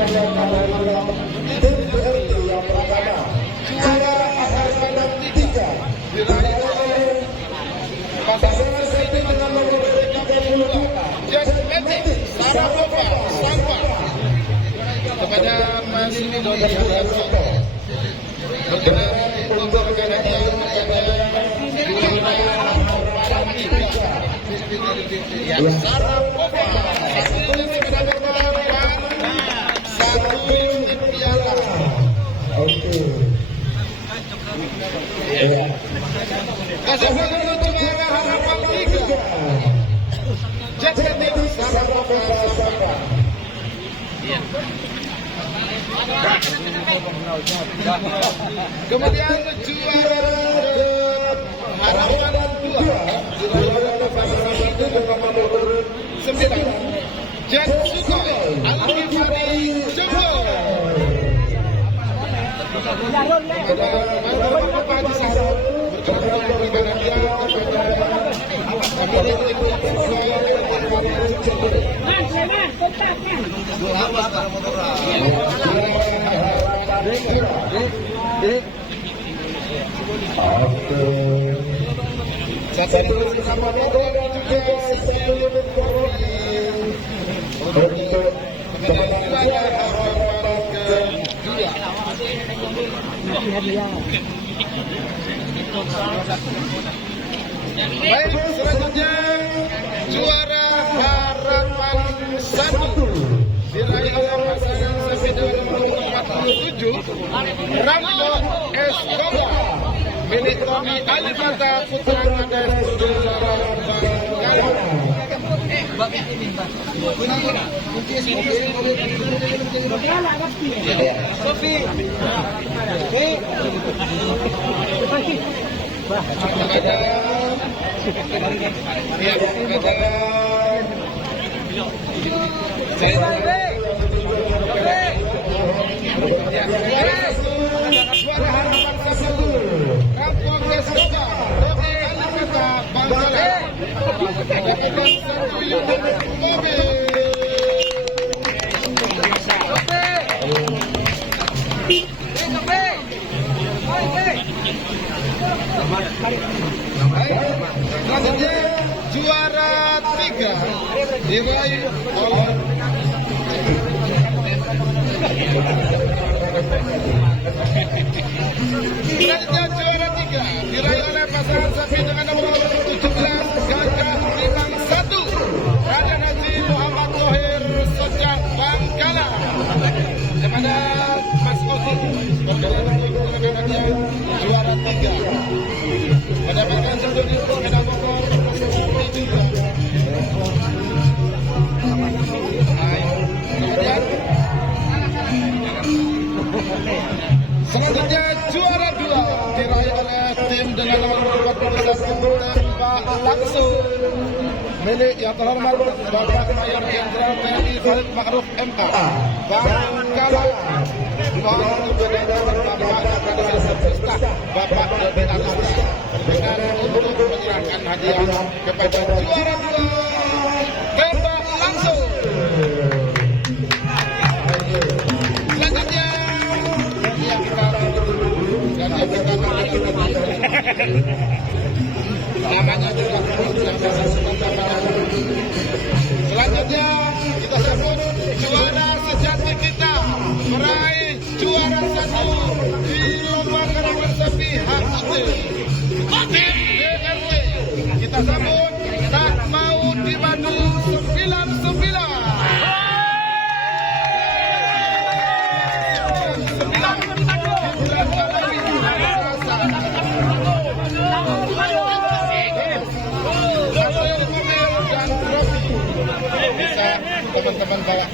tim BRT yang pertama juara Harmana 3 diraih oleh pasangan satu dengan nomor 32 Jetmetik Sarapova Sampah kepada Mas Doni Harsoto berkenan untuk hadiah Sarapova satu sepeda terbang satu unit piala. Oke. Ya. Kasih juara harapan 3. Jetmetik Sarapova Sampah. Kemudian juara harapan 2 9 Jet Sukhoi Alkifari Jumbo. Satu bersama Dodo dan juga satu unit korupsi untuk juara harapan kedua. Baik, selanjutnya juara harapan 1 diraih oleh pasangan sepeda nomor 47 Rambo Escobar milik Tommy Alibata Putra Kades selanjutnya juara 3 diraih oleh pasangan sapi dengan nomor 17 Gajah Bintang 1 Raden Haji Muhammad Thohir Sojak Bangkala kepada Mas Oti berkenan untuk mendapatkan hadiah juara 3 mendapatkan satu unit sepeda motor seperti juga. Selanjutnya juara 2 diraih oleh tim dengan nomor 41 tembak langsung milik yang terhormat Bapak Mayor Jenderal TNI Khalid Ma'ruf MK Bangkala mohon berkenan Bapak Dodi Alasta dengan untuk menyerahkan hadiah kepada juara 2 tembak langsung. Selanjutnya yang kita namanya juga selanjutnya kita sebut juara sejati kita meraih juara 1 di lomba karangan sapi HUT BRT. Kita sambut tak mau dibantu 99. Teman-teman bawa